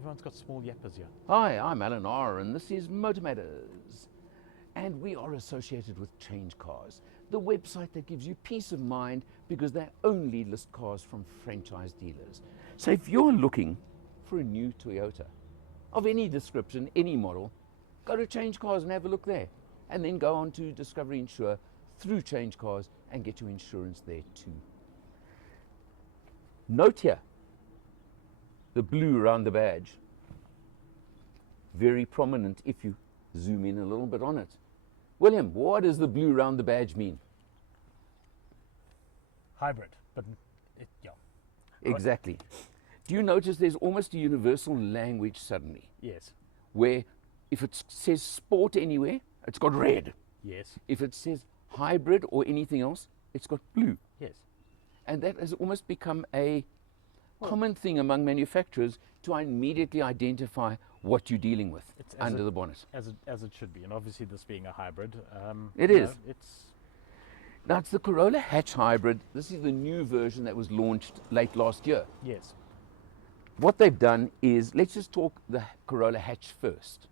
Everyone's got small yappers here. Hi, I'm Alan R, and this is Motor Matters. And we are associated with Change Cars, the website that gives you peace of mind because they only list cars from franchise dealers. So if you're looking for a new Toyota of any description, any model, go to Change Cars and have a look there. And then go on to Discovery Insure through Change Cars and get your insurance there too. Note here, the blue around the badge. Very prominent if you zoom in a little bit on it. William, what does the blue around the badge mean? Hybrid, but yeah. Exactly. Do you notice there's almost a universal language suddenly? Yes. Where if it says sport anywhere, it's got red. Yes. If it says hybrid or anything else, it's got blue. Yes. And that has almost become a common thing among manufacturers to immediately identify what you're dealing with under the bonnet. As it should be, and obviously this being a hybrid. It is. Now it's the Corolla Hatch hybrid. This is the new version that was launched late last year. Yes. What they've done is, let's just talk the Corolla Hatch first.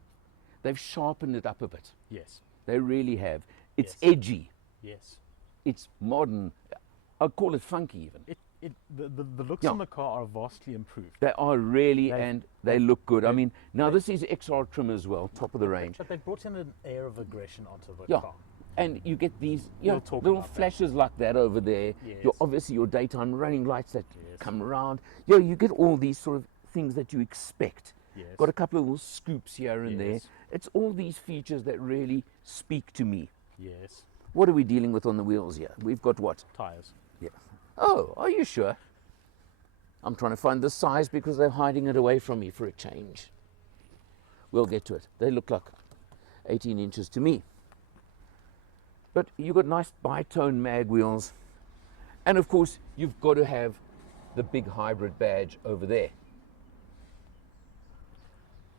They've sharpened it up a bit. Yes. They really have. It's Yes. edgy. Yes. It's modern. I'd call it funky even. The looks Yeah. on the car are vastly improved. They are really, and they look good. I mean, now they- this is XR trim as well, top of the range. But they brought in an air of aggression onto the Yeah. car. And you get these We'll talk little about that. flashes like that over there. Yes. Obviously your daytime running lights that Yes. come around. You get all these sort of things that you expect. Yes. Got a couple of little scoops here and there. Yes. It's all these features that really speak to me. Yes. What are we dealing with on the wheels here? We've got what? Tires. Yeah. Oh, are you sure? I'm trying to find the size because they're hiding it away from me for a change. We'll get to it. They look like 18 inches to me. But you've got nice bitone mag wheels. And of course, you've got to have the big hybrid badge over there.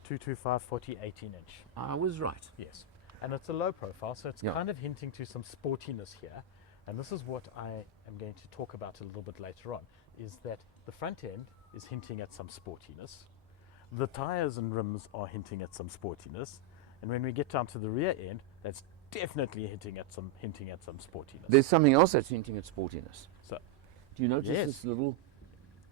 225 40 18-inch. I was right. Yes. And it's a low profile, so it's Yeah. kind of hinting to some sportiness here. And this is what I am going to talk about a little bit later on, is that the front end is hinting at some sportiness. The tires and rims are hinting at some sportiness. And when we get down to the rear end, that's definitely hinting at some sportiness. There's something else that's hinting at sportiness. So Do you notice Yes. this little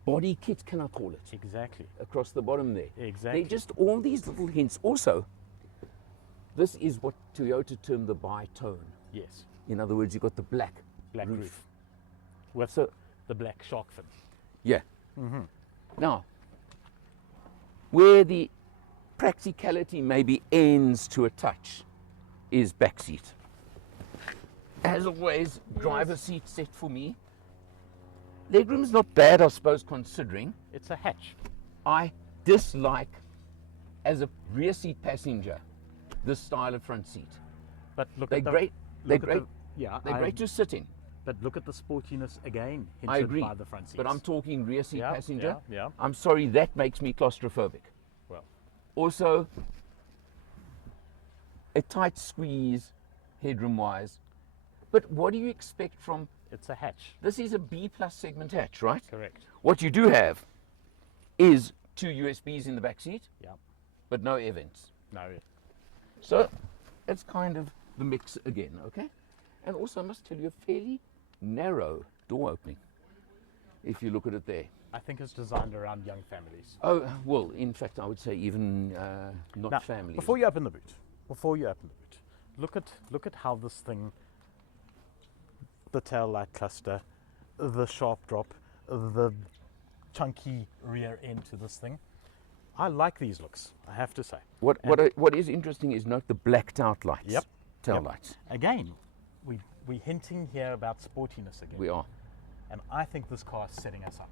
body kit, can I call it, exactly. across the bottom there? Exactly. They're just all these little hints. Also, this is what Toyota termed the bitone. Yes. In other words, you've got the black Roof. With So, the black shark fin. yeah. Now, where the practicality maybe ends to a touch is back seat. As always, driver's seat set for me. Legroom's not bad, I suppose, considering. It's a hatch. I dislike, as a rear seat passenger, this style of front seat. But look They're at the great. They're look at great. the- yeah, They're great to sit in. But look at the sportiness again hinted I agree. by the front seats. But I'm talking rear seat Yeah, passenger. yeah. I'm sorry, that makes me claustrophobic. Well, Also, a tight squeeze, headroom wise. But what do you expect from, it's a hatch. this is a B plus segment hatch, right? Correct. What you do have is 2 USBs in the back seat, Yeah. but no air vents. No. So it's kind of the mix again, okay? And also I must tell you, a fairly narrow door opening, if you look at it there. I think it's designed around young families. Oh, well, in fact, I would say even not Now, families. Before you open the boot, look at how this thing, the tail light cluster, the sharp drop, the chunky rear end to this thing. I like these looks, I have to say. What is interesting is note the blacked out lights. Yep. Tail Yep. lights. Again, we're hinting here about sportiness again. We are. And I think this car is setting us up.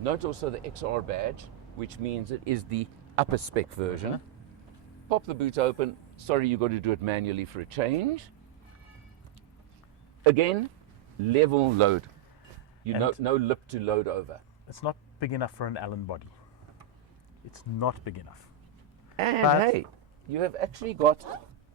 Note also the XR badge, which means it is the upper spec version. Pop the boot open. Sorry, you've got to do it manually for a change. Again, level load. No lip to load over. It's not big enough for an Allen body. It's not big enough. And But- hey, you have actually got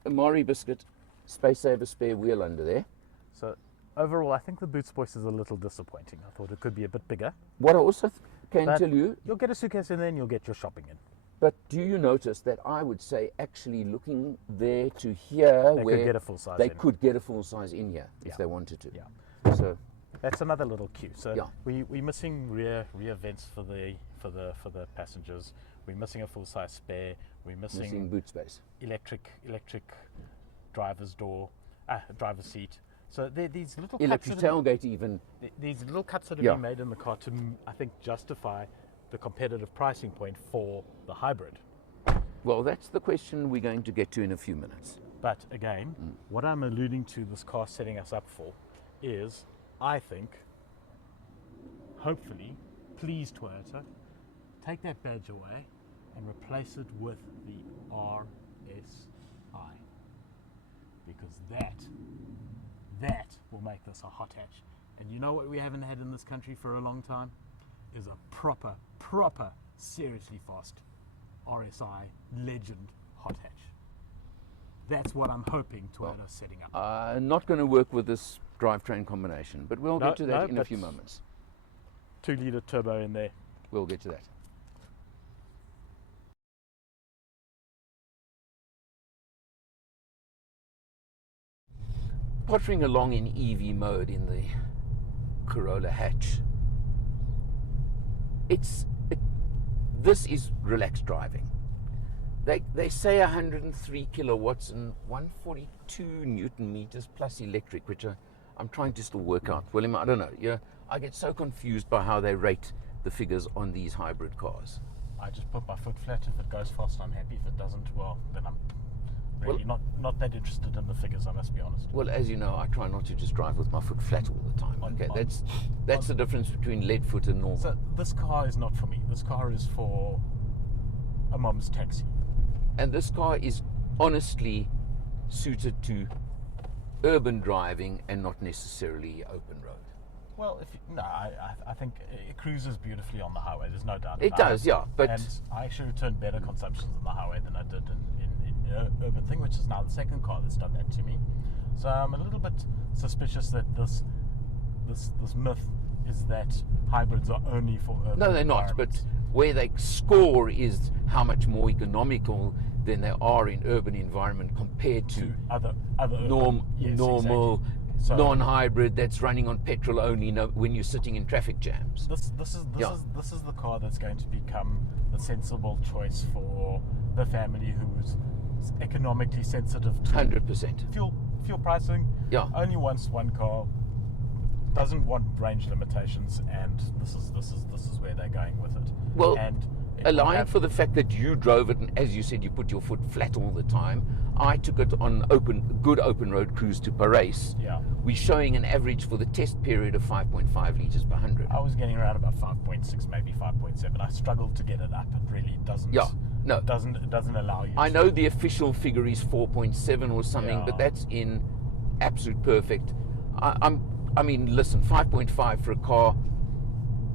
a Mari Biscuit Space Saver spare wheel under there. So overall, I think the boot space is a little disappointing. I thought it could be a bit bigger. What I also can But tell you. you'll get a suitcase and then you'll get your shopping in. But do you notice that I would say actually looking there to here They where could get a full size they in. could get a full size in here if Yeah. they wanted to. Yeah. So That's another little cue. So Yeah. we're missing rear vents for the passengers. We're missing a full size spare. We're missing boot space. electric driver's seat. So there are these little Electric cuts that tailgate even. these little cuts that have Yeah. been made in the car to, I think, justify the competitive pricing point for the hybrid. Well, that's the question we're going to get to in a few minutes. But again, what I'm alluding to this car setting us up for is, I think, hopefully, please Toyota, take that badge away and replace it with the RSI. Because that will make this a hot hatch. And you know what we haven't had in this country for a long time? Is a proper, seriously fast RSI legend hot hatch. That's what I'm hoping Toyota's setting up. Not going to work with this drivetrain combination, but we'll get to that in a few moments. 2-litre turbo in there. We'll get to that. Pottering along in EV mode in the Corolla Hatch. This is relaxed driving. They say 103 kilowatts and 142 Newton meters plus electric, which I'm trying to still work out. William, I don't know. Yeah, I get so confused by how they rate the figures on these hybrid cars. I just put my foot flat. If it goes fast, I'm happy. If it doesn't, well, then I'm really not that interested in the figures, I must be honest. Well, as you know, I try not to just drive with my foot flat all the time. Okay, that's the difference between lead foot and normal. So this car is not for me. This car is for a mum's taxi. And this car is honestly suited to urban driving and not necessarily open road. Well, I think it cruises beautifully on the highway. There's no doubt. It does, yeah. But and I actually returned better consumptions on the highway than I did in urban thing, which is now the second car that's done that to me. So I'm a little bit suspicious that this myth is that hybrids are only for urban. No, they're not. But where they score is how much more economical than they are in urban environment compared to other normal, exactly. So non-hybrid that's running on petrol only when you're sitting in traffic jams. This is the car that's going to become the sensible choice for the family who's economically sensitive to 100%. fuel pricing. Yeah. Only wants one car, doesn't want range limitations, and this is where they're going with it. Well, and allowing for the fact that you drove it, and as you said, you put your foot flat all the time. I took it on good open road cruise to Paris. Yeah. We're showing an average for the test period of 5.5 litres per 100. I was getting around about 5.6, maybe 5.7. I struggled to get it up. It really doesn't. Yeah. No. It doesn't allow you. I know the official figure is 4.7 or something, Yeah. but that's in absolute perfect. I mean, listen, 5.5 for a car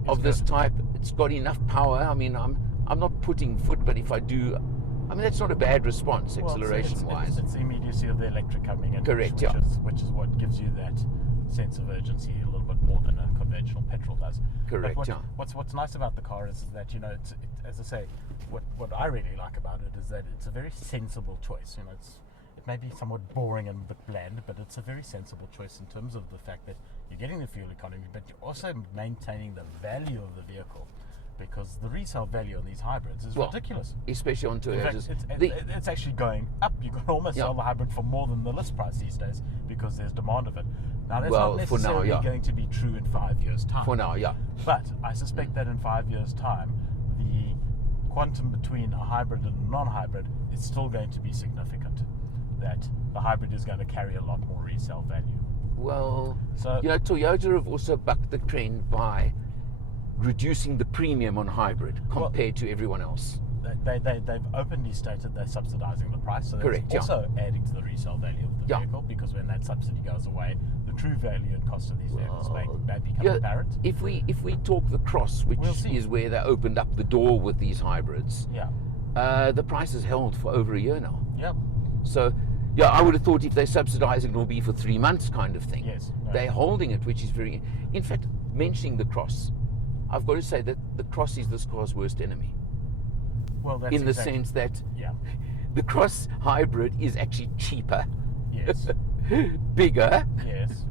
of this type, it's got enough power. I mean, I'm not putting foot, but if I do, I mean, that's not a bad response, acceleration-wise. It's the immediacy of the electric coming in. Correct, which is what gives you that sense of urgency a little bit more than a conventional petrol does. Correct, but yeah. What's nice about the car is that, you know, as I say, what I really like about it is that it's a very sensible choice. You know, it may be somewhat boring and a bit bland, but it's a very sensible choice in terms of the fact that you're getting the fuel economy, but you're also maintaining the value of the vehicle, because the resale value on these hybrids is ridiculous. Especially on In fact, Toyotas. it's actually going up. You can almost sell the hybrid for more than the list price these days because there's demand of it. Now, that's not necessarily going to be true in 5 years' time. For now, yeah. But I suspect that in 5 years' time, the quantum between a hybrid and a non-hybrid is still going to be significant. That the hybrid is going to carry a lot more resale value. Well, you know, Toyota have also bucked the trend by reducing the premium on hybrid compared to everyone else. They've openly stated they're subsidizing the price, so that's also adding to the resale value of the vehicle, because when that subsidy goes away, the true value and cost of these vehicles may become apparent. If we talk the Cross, which is where they opened up the door with these hybrids, the price is held for over a year now. Yeah. So, yeah, I would have thought if they're subsidizing, it will be for 3 months kind of thing. Yes. They're holding it, which is very... In fact, mentioning the Cross, I've got to say that the Cross is this car's worst enemy. Well, that's In the exactly, sense that yeah, the Cross hybrid is actually cheaper, yes, bigger, yes,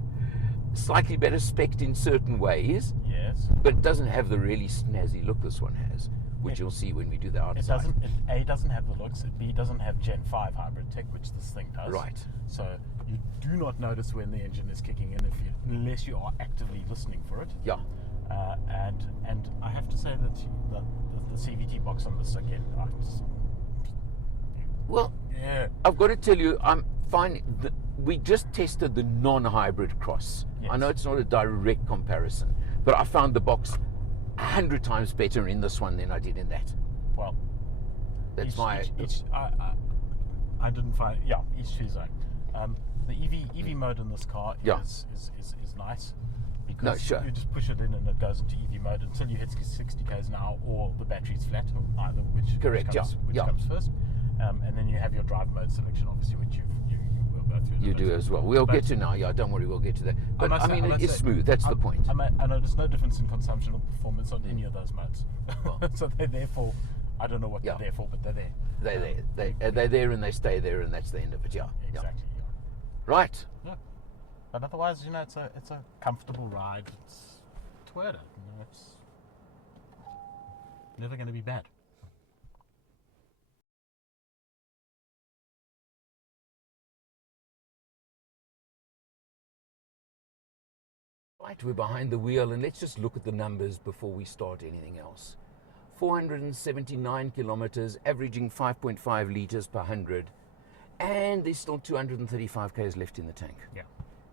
slightly better spec'd in certain ways, yes. but it doesn't have the really snazzy look this one has, which you'll see when we do the outside. It doesn't. It, A, doesn't have the looks. B, doesn't have Gen 5 hybrid tech, which this thing does. Right. So you do not notice when the engine is kicking in unless you are actively listening for it. Yeah. And I have to say that the CVT box on this again. Well, Yeah. I've got to tell you, I'm finding we just tested the non-hybrid Cross. Yes. I know it's not a direct comparison, but I found the box 100 times better in this one than I did in that. Well, That's I didn't find. Yeah, each to his own. The EV mode in this car Yeah. is nice because No, sure. you just push it in and it goes into EV mode until you hit 60 k's an hour or the battery's flat, or either which Correct, comes, yeah, which yeah. comes first, and then you have your drive mode selection, obviously, which you will go through. in a You bit. do as well. We'll But get to now. Yeah, don't worry, we'll get to that. But I mean, it is say, smooth. That's the point. I know there's no difference in consumption or performance on any of those modes. Well. So they're there for. I don't know what Yeah. they're there for, but they're there. They're there. They're there and they stay there, and that's the end of it. Yeah. Yeah. Exactly. Yeah. Right. Yeah. But otherwise, it's a comfortable ride. It's Toyota. It's never going to be bad. Right, we're behind the wheel, and let's just look at the numbers before we start anything else. 479 kilometers, averaging 5.5 liters per 100, and there's still 235 k's left in the tank. Yeah.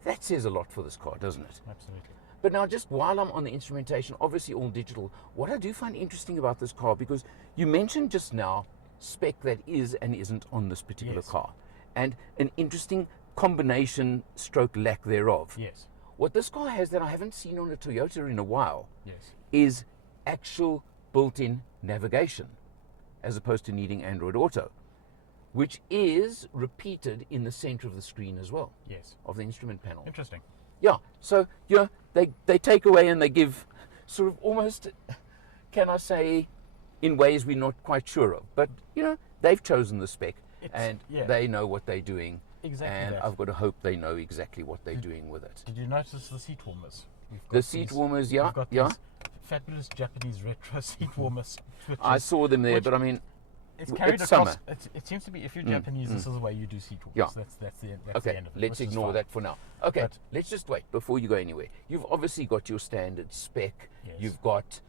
That says a lot for this car, doesn't it? Absolutely. But now, just while I'm on the instrumentation, obviously all digital, what I do find interesting about this car, because you mentioned just now spec that is and isn't on this particular Yes. car, and an interesting combination stroke lack thereof. Yes. What this car has that I haven't seen on a Toyota in a while Yes. is actual built-in navigation, as opposed to needing Android Auto, which is repeated in the center of the screen as well, Yes. of the instrument panel. Interesting. Yeah, so they take away and they give sort of almost, can I say, in ways we're not quite sure of, but they've chosen the spec and they know what they're doing. Exactly. And that. I've got to hope they know exactly what they're doing with it. Did you notice the seat warmers? We've got The seat warmers, yeah, we've got yeah. these fabulous Japanese retro seat warmers. I saw them there, which- but I mean, It's carried it's across. summer. It seems to be, if you're Japanese, this is the way you do seat warmers. Yeah. That's the okay, end of it. let's which is ignore fine. that for now. Okay, But- let's just wait before you go anywhere. You've obviously got your standard spec. Yes. You've got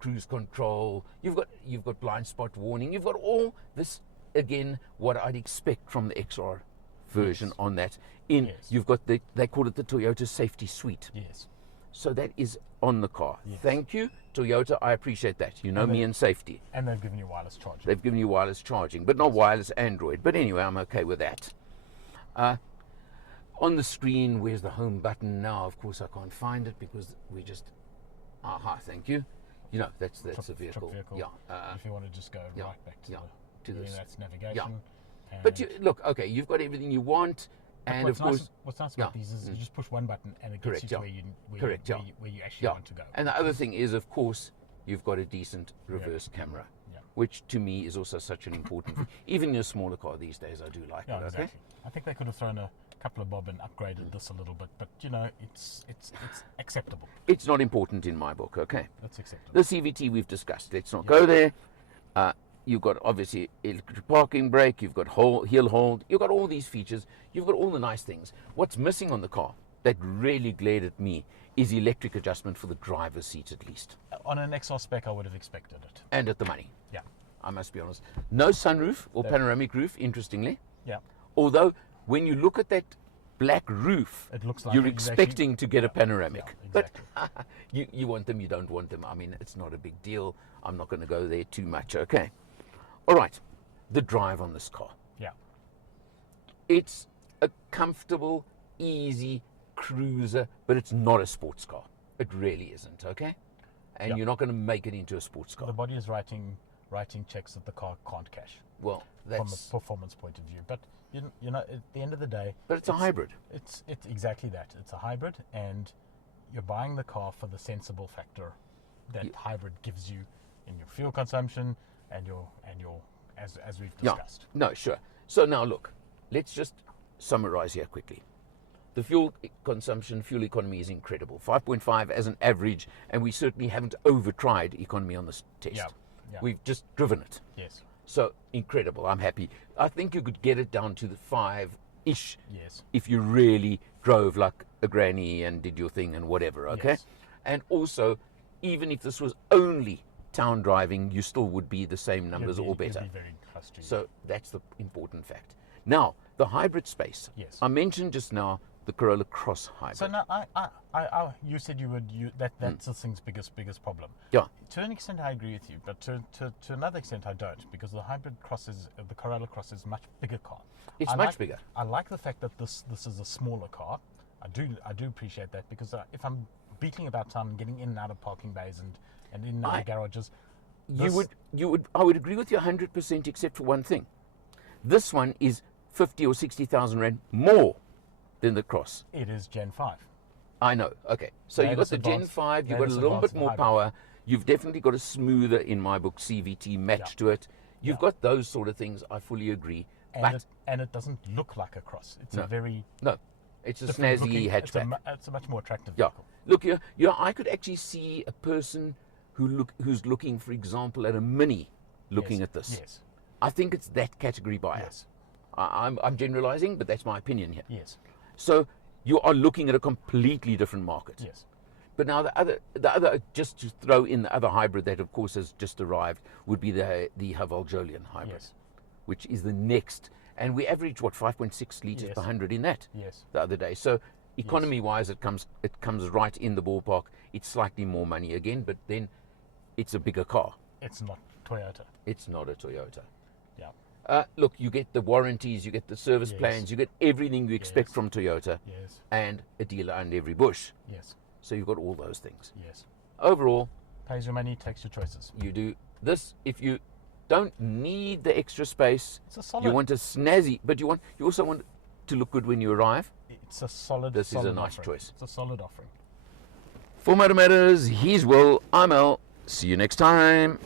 cruise control. You've got blind spot warning. You've got all this, again, what I'd expect from the XR version Yes. on that. Yes. You've got they call it the Toyota Safety Suite. Yes. So that is on the car. Yes. Thank you, Toyota. I appreciate that. You know And me they- in safety. And they've given you wireless charging. They've given you wireless charging, but not wireless Android. But anyway, I'm okay with that. On the screen, where's the home button now? Of course, I can't find it because we just. Aha, thank you. That's a Truck vehicle. vehicle. Yeah. If you want to just go yeah, right back to yeah, to the this. that's navigation. But and- look, okay, you've got everything you want, but and what's of course, what's nice about yeah, these is you just push one button and it Correct, gets you yeah. to where Correct, yeah. you actually yeah. want to go. And the other thing is, of course, you've got a decent reverse camera, Yeah. which to me is also such an important thing. Even in a smaller car these days, I do like Yeah, it. exactly. Okay. I think they could have thrown a couple of bob and upgraded this a little bit, but it's acceptable. It's not important in my book. Okay. That's acceptable. The CVT we've discussed. Let's not go there. You've got obviously electric parking brake. You've got heel hold. You've got all these features. You've got all the nice things. What's missing on the car that really glared at me is electric adjustment for the driver's seat at least, On an XR spec, I would have expected it. and at the money. Yeah. I must be honest. No sunroof or No. panoramic roof. Interestingly, Yeah. although when you look at that black roof, It looks like you're it's expecting actually- to get a yeah, panoramic. yeah, exactly. But you want them, you don't want them. I mean, it's not a big deal. I'm not going to go there too much. Okay. All right. The drive on this car. Yeah. It's a comfortable, easy cruiser, but it's not a sports car. It really isn't. Okay. And Yeah. you're not going to make it into a sports car. The body is writing checks that the car can't cash Well, from a that's. performance point of view. But at the end of the day, But it's a hybrid. It's exactly that. It's a hybrid, and you're buying the car for the sensible factor that hybrid gives you in your fuel consumption and your as we've discussed. Yeah, no, sure. So now look, let's just summarize here quickly. The fuel consumption, fuel economy is incredible. 5.5 as an average, and we certainly haven't over-tried economy on this test. Yeah. We've just driven it. Yes. So incredible, I'm happy. I think you could get it down to the 5-ish Yes. if you really drove like a granny and did your thing and whatever, okay? Yes. And also, even if this was only town driving, you still would be the same numbers or better. You'd be very close to So that's the important fact. Now, the hybrid space. Yes. I mentioned just now the Corolla Cross hybrid. So now, you said that's this thing's biggest problem. Yeah. To an extent, I agree with you, but to another extent, I don't, because the the Corolla Cross is a much bigger car. It's much bigger. I like the fact that this is a smaller car. I do appreciate that, because if I'm beating about town and getting in and out of parking bays and in and out of garages, I would agree with you 100%, except for one thing. This one is 50 or 60,000 rand more than the Cross. It is Gen 5. I know. Okay. So you've got the Gen 5, you've got a little bit more power. You've definitely got a smoother, in my book, CVT match to it. You've got those sort of things. I fully agree. And it doesn't look like a Cross. It's a very... No. It's a different snazzy looking, hatchback. It's a much more attractive Yeah. vehicle. Look here. Yeah, I could actually see a person who's looking, for example, at a Mini looking at this. Yes. I think it's that category buyer. Yes. I'm generalizing, but that's my opinion here. Yes. So you are looking at a completely different market. Yes. But now the other, just to throw in the other hybrid that of course has just arrived, would be the Havaljolian hybrid, Yes. which is the next. And we average 5.6 liters per 100 in that Yes. the other day. So economy-wise, it comes right in the ballpark. It's slightly more money again, but then it's a bigger car. It's not Toyota. It's not a Toyota. Yeah. Look, you get the warranties, you get the service Yes. plans, you get everything you expect Yes. from Toyota, Yes. and a dealer under every bush. Yes. So you've got all those things. Yes. Overall, Pays your money, takes your choices. you do this if you don't need the extra space. It's a solid. You want a snazzy, but you also want to look good when you arrive. It's a solid. This is a nice offering. choice. It's a solid offering. For Motor Matters, he's Will, I'm Al. See you next time.